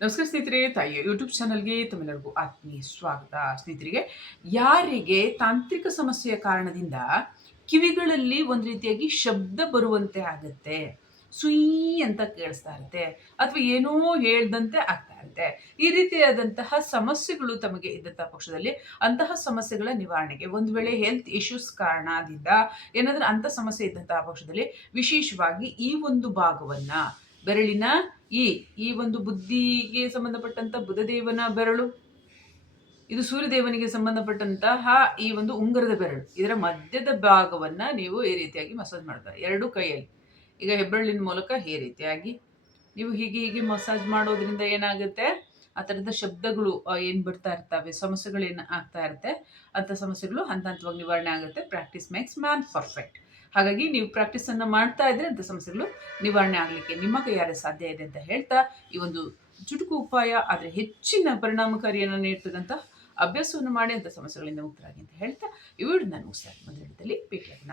ನಮಸ್ಕಾರ ಸ್ನೇಹಿತರೆ, ತಾಯಿಯ ಯೂಟ್ಯೂಬ್ ಚಾನಲ್ಗೆ ತಮ್ಮೆಲ್ಲರಿಗೂ ಆತ್ಮೀಯ ಸ್ವಾಗತ. ಸ್ನೇಹಿತರಿಗೆ, ಯಾರಿಗೆ ತಾಂತ್ರಿಕ ಸಮಸ್ಯೆಯ ಕಾರಣದಿಂದ ಕಿವಿಗಳಲ್ಲಿ ಒಂದು ರೀತಿಯಾಗಿ ಶಬ್ದ ಬರುವಂತೆ ಆಗುತ್ತೆ, ಸುಯಿ ಅಂತ ಕೇಳಿಸ್ತಾ ಇರುತ್ತೆ, ಅಥವಾ ಏನೋ ಹೇಳ್ದಂತೆ ಆಗ್ತಾ ಇರುತ್ತೆ, ಈ ರೀತಿಯಾದಂತಹ ಸಮಸ್ಯೆಗಳು ತಮಗೆ ಇದ್ದಂತಹ ಪಕ್ಷದಲ್ಲಿ ಅಂತಹ ಸಮಸ್ಯೆಗಳ ನಿವಾರಣೆಗೆ ಒಂದು ವೇಳೆ ಹೆಲ್ತ್ ಇಶ್ಯೂಸ್ ಕಾರಣದಿಂದ ಏನಾದರೂ ಅಂಥ ಸಮಸ್ಯೆ ಇದ್ದಂತಹ ಪಕ್ಷದಲ್ಲಿ ವಿಶೇಷವಾಗಿ ಈ ಒಂದು ಭಾಗವನ್ನ ಬೆರಳಿನ ಈ ಈ ಒಂದು ಬುದ್ಧಿಗೆ ಸಂಬಂಧಪಟ್ಟಂತ ಬುಧದೇವನ ಬೆರಳು, ಇದು ಸೂರ್ಯದೇವನಿಗೆ ಸಂಬಂಧಪಟ್ಟಂತಹ ಈ ಒಂದು ಉಂಗರದ ಬೆರಳು. ಇದರ ಮಧ್ಯದ ಭಾಗವನ್ನ ನೀವು ಈ ರೀತಿಯಾಗಿ ಮಸಾಜ್ ಮಾಡ್ತಾರೆ. ಎರಡು ಕೈಯಲ್ಲಿ. ಈಗ ಹೆಬ್ಬೆರಳಿನ ಮೂಲಕ ಈ ರೀತಿಯಾಗಿ ನೀವು ಹೀಗೆ ಹೀಗೆ ಮಸಾಜ್ ಮಾಡೋದ್ರಿಂದ ಏನಾಗುತ್ತೆ? ಆ ಥರದ ಶಬ್ದಗಳು ಏನು ಬರ್ತಾ ಇರ್ತವೆ? ಸಮಸ್ಯೆಗಳು ಏನು ಆಗ್ತಾ ಇರುತ್ತೆ? ಅಂಥ ಸಮಸ್ಯೆಗಳು ಹಂತ ಹಂತವಾಗಿ ನಿವಾರಣೆ ಆಗುತ್ತೆ. ಪ್ರಾಕ್ಟೀಸ್ ಮೇಕ್ಸ್ ಮ್ಯಾನ್ ಪರ್ಫೆಕ್ಟ್ ಹಾಗಾಗಿ ನೀವು ಪ್ರಾಕ್ಟೀಸನ್ನು ಮಾಡ್ತಾ ಇದ್ರೆ ಅಂತ ಸಮಸ್ಯೆಗಳು ನಿವಾರಣೆ ಆಗಲಿಕ್ಕೆ ನಿಮ್ಮ ಕೈಯಾರೆ ಸಾಧ್ಯ ಇದೆ ಅಂತ ಹೇಳ್ತಾ ಈ ಒಂದು ಚುಟುಕು ಉಪಾಯ, ಆದರೆ ಹೆಚ್ಚಿನ ಪರಿಣಾಮಕಾರಿಯನ್ನು ನೀಡ್ತದಂತ ಅಭ್ಯಾಸವನ್ನು ಮಾಡಿ ಅಂಥ ಸಮಸ್ಯೆಗಳಿಂದ ಮುಕ್ತರಾಗಿ ಅಂತ ಹೇಳ್ತಾ ಈ ನಾನು ಮುಗಿಸ್ತಾ ಮುಂದಿನ ಭೇಟಿಯಾಗೋಣ.